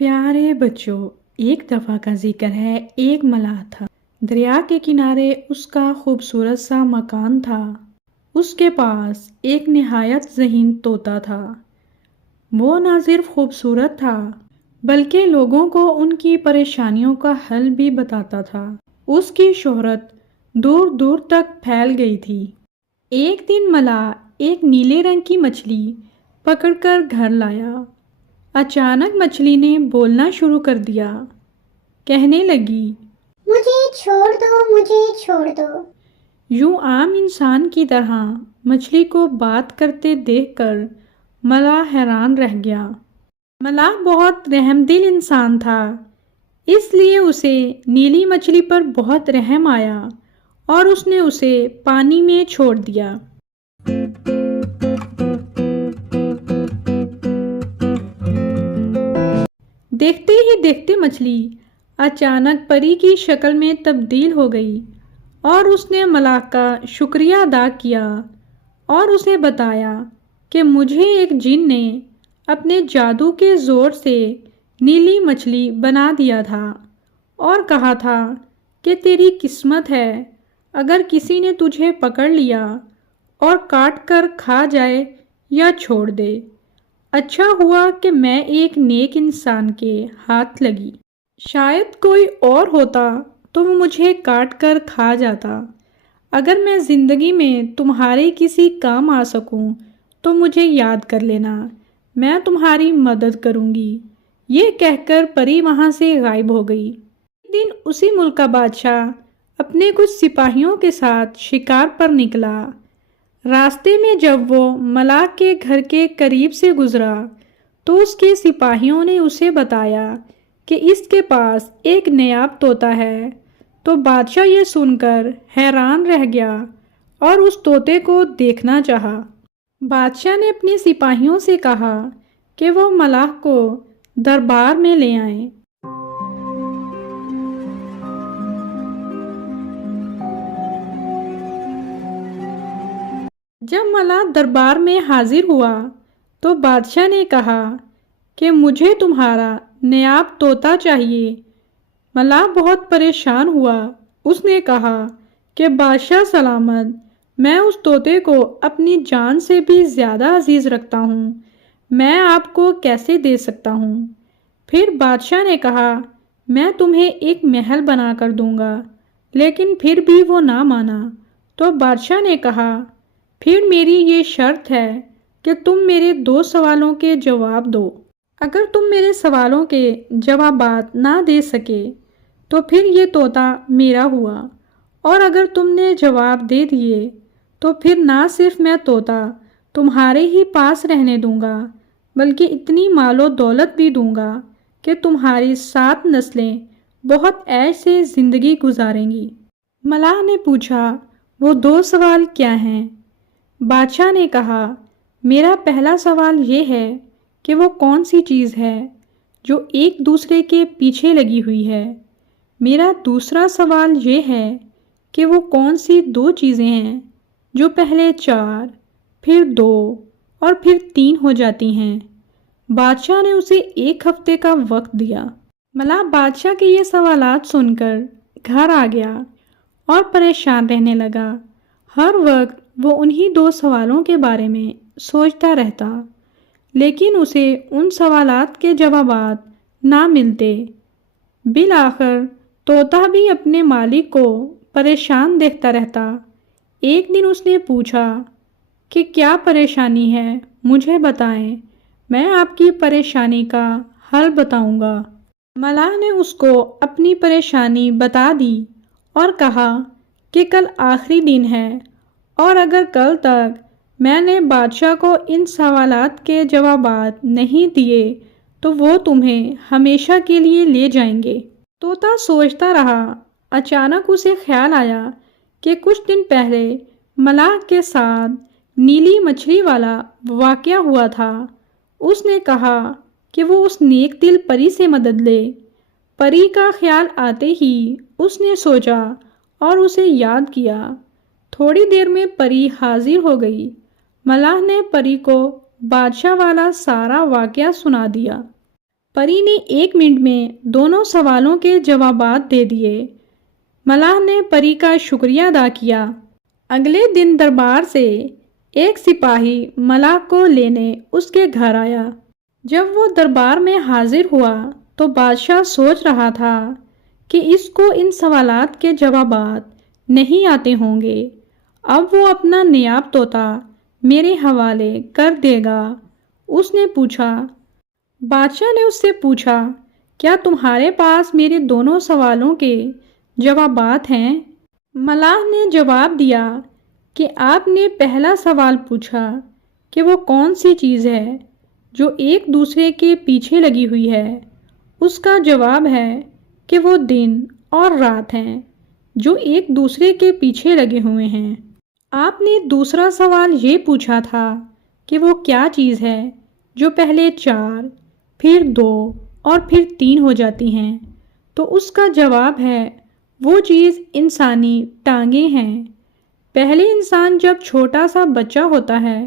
پیارے بچوں، ایک دفعہ کا ذکر ہے، ایک ملاح تھا۔ دریا کے کنارے اس کا خوبصورت سا مکان تھا۔ اس کے پاس ایک نہایت ذہین طوطا تھا۔ وہ نہ صرف خوبصورت تھا بلکہ لوگوں کو ان کی پریشانیوں کا حل بھی بتاتا تھا۔ اس کی شہرت دور دور تک پھیل گئی تھی۔ ایک دن ملاح ایک نیلے رنگ کی مچھلی پکڑ کر گھر لایا۔ اچانک مچھلی نے بولنا شروع کر دیا، کہنے لگی، مجھے چھوڑ دو، مجھے چھوڑ دو۔ یوں عام انسان کی طرح مچھلی کو بات کرتے دیکھ کر ملاح حیران رہ گیا۔ ملاح بہت رحم دل انسان تھا، اس لیے اسے نیلی مچھلی پر بہت رحم آیا اور اس نے اسے پانی میں چھوڑ دیا۔ دیکھتے ہی دیکھتے مچھلی اچانک پری کی شکل میں تبدیل ہو گئی اور اس نے ملاح کا شکریہ ادا کیا اور اسے بتایا کہ مجھے ایک جن نے اپنے جادو کے زور سے نیلی مچھلی بنا دیا تھا اور کہا تھا کہ تیری قسمت ہے اگر کسی نے تجھے پکڑ لیا اور کاٹ کر کھا جائے یا چھوڑ دے۔ اچھا ہوا کہ میں ایک نیک انسان کے ہاتھ لگی، شاید کوئی اور ہوتا تو وہ مجھے کاٹ کر کھا جاتا۔ اگر میں زندگی میں تمہارے کسی کام آ سکوں تو مجھے یاد کر لینا، میں تمہاری مدد کروں گی۔ یہ کہہ کر پری وہاں سے غائب ہو گئی۔ ایک دن اسی ملک کا بادشاہ اپنے کچھ سپاہیوں کے ساتھ شکار پر نکلا۔ راستے میں جب وہ ملاح کے گھر کے قریب سے گزرا تو اس کے سپاہیوں نے اسے بتایا کہ اس کے پاس ایک نایاب طوطا ہے۔ تو بادشاہ یہ سن کر حیران رہ گیا اور اس طوطے کو دیکھنا چاہا۔ بادشاہ نے اپنے سپاہیوں سے کہا کہ وہ ملاح کو دربار میں لے آئیں۔ جب ملاح دربار میں حاضر ہوا تو بادشاہ نے کہا کہ مجھے تمہارا نایاب طوطا چاہیے۔ ملاح بہت پریشان ہوا۔ اس نے کہا کہ بادشاہ سلامت، میں اس طوطے کو اپنی جان سے بھی زیادہ عزیز رکھتا ہوں، میں آپ کو کیسے دے سکتا ہوں؟ پھر بادشاہ نے کہا میں تمہیں ایک محل بنا کر دوں گا، لیکن پھر بھی وہ نہ مانا۔ تو بادشاہ نے کہا پھر میری یہ شرط ہے کہ تم میرے 2 سوالوں کے جواب دو۔ اگر تم میرے سوالوں کے جوابات نہ دے سکے تو پھر یہ طوطا میرا ہوا، اور اگر تم نے جواب دے دیے تو پھر نہ صرف میں طوطا تمہارے ہی پاس رہنے دوں گا بلکہ اتنی مال و دولت بھی دوں گا کہ تمہاری 7 نسلیں بہت عیش سے زندگی گزاریں گی۔ ملاح نے پوچھا وہ 2 سوال کیا ہیں؟ بادشاہ نے کہا میرا پہلا سوال یہ ہے کہ وہ کون سی چیز ہے جو ایک دوسرے کے پیچھے لگی ہوئی ہے۔ میرا دوسرا سوال یہ ہے کہ وہ کون سی 2 چیزیں ہیں جو پہلے 4 پھر 2 اور پھر 3 ہو جاتی ہیں۔ بادشاہ نے اسے 1 ہفتے کا وقت دیا۔ ملاح بادشاہ کے یہ سوالات سن کر گھر آ گیا اور پریشان رہنے لگا۔ ہر وقت وہ انہی 2 سوالوں کے بارے میں سوچتا رہتا، لیکن اسے ان سوالات کے جوابات نہ ملتے۔ بالآخر طوطا بھی اپنے مالک کو پریشان دیکھتا رہتا۔ ایک دن اس نے پوچھا کہ کیا پریشانی ہے، مجھے بتائیں، میں آپ کی پریشانی کا حل بتاؤں گا۔ ملاح نے اس کو اپنی پریشانی بتا دی اور کہا کہ کل آخری دن ہے اور اگر کل تک میں نے بادشاہ کو ان سوالات کے جوابات نہیں دیے تو وہ تمہیں ہمیشہ کے لیے لے جائیں گے۔ طوطا سوچتا رہا۔ اچانک اسے خیال آیا کہ کچھ دن پہلے ملاح کے ساتھ نیلی مچھلی والا واقعہ ہوا تھا۔ اس نے کہا کہ وہ اس نیک دل پری سے مدد لے۔ پری کا خیال آتے ہی اس نے سوچا اور اسے یاد کیا۔ تھوڑی دیر میں پری حاضر ہو گئی۔ ملاح نے پری کو بادشاہ والا سارا واقعہ سنا دیا۔ پری نے 1 منٹ میں دونوں سوالوں کے جوابات دے دیے۔ ملاح نے پری کا شکریہ ادا کیا۔ اگلے دن دربار سے ایک سپاہی ملاح کو لینے اس کے گھر آیا۔ جب وہ دربار میں حاضر ہوا تو بادشاہ سوچ رہا تھا کہ اس کو ان سوالات کے جوابات نہیں آتے ہوں گے۔ اب وہ اپنا نایاب طوطا میرے حوالے کر دے گا۔ اس نے پوچھا۔ بادشاہ نے اس سے پوچھا، کیا تمہارے پاس میرے دونوں سوالوں کے جوابات ہیں؟ ملاح نے جواب دیا کہ آپ نے پہلا سوال پوچھا کہ وہ کون سی چیز ہے جو ایک دوسرے کے پیچھے لگی ہوئی ہے۔ اس کا جواب ہے کہ وہ دن اور رات ہیں جو ایک دوسرے کے پیچھے لگے ہوئے ہیں۔ آپ نے دوسرا سوال یہ پوچھا تھا کہ وہ کیا چیز ہے جو پہلے 4 پھر 2 اور پھر 3 ہو جاتی ہیں، تو اس کا جواب ہے وہ چیز انسانی ٹانگیں ہیں۔ پہلے انسان جب چھوٹا سا بچہ ہوتا ہے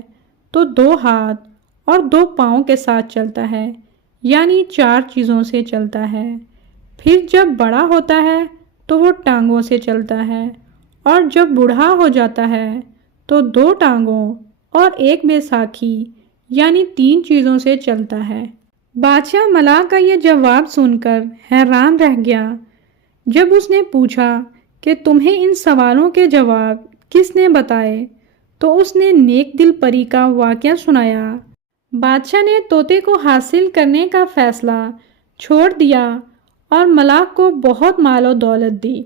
تو 2 ہاتھ اور 2 پاؤں کے ساتھ چلتا ہے، یعنی 4 چیزوں سے چلتا ہے۔ پھر جب بڑا ہوتا ہے تو وہ ٹانگوں سے چلتا ہے، اور جب بوڑھا ہو جاتا ہے تو 2 ٹانگوں اور 1 بیساکھی یعنی 3 چیزوں سے چلتا ہے۔ بادشاہ ملاح کا یہ جواب سن کر حیران رہ گیا۔ جب اس نے پوچھا کہ تمہیں ان سوالوں کے جواب کس نے بتائے تو اس نے نیک دل پری کا واقعہ سنایا۔ بادشاہ نے طوطے کو حاصل کرنے کا فیصلہ چھوڑ دیا اور ملاح کو بہت مال و دولت دی۔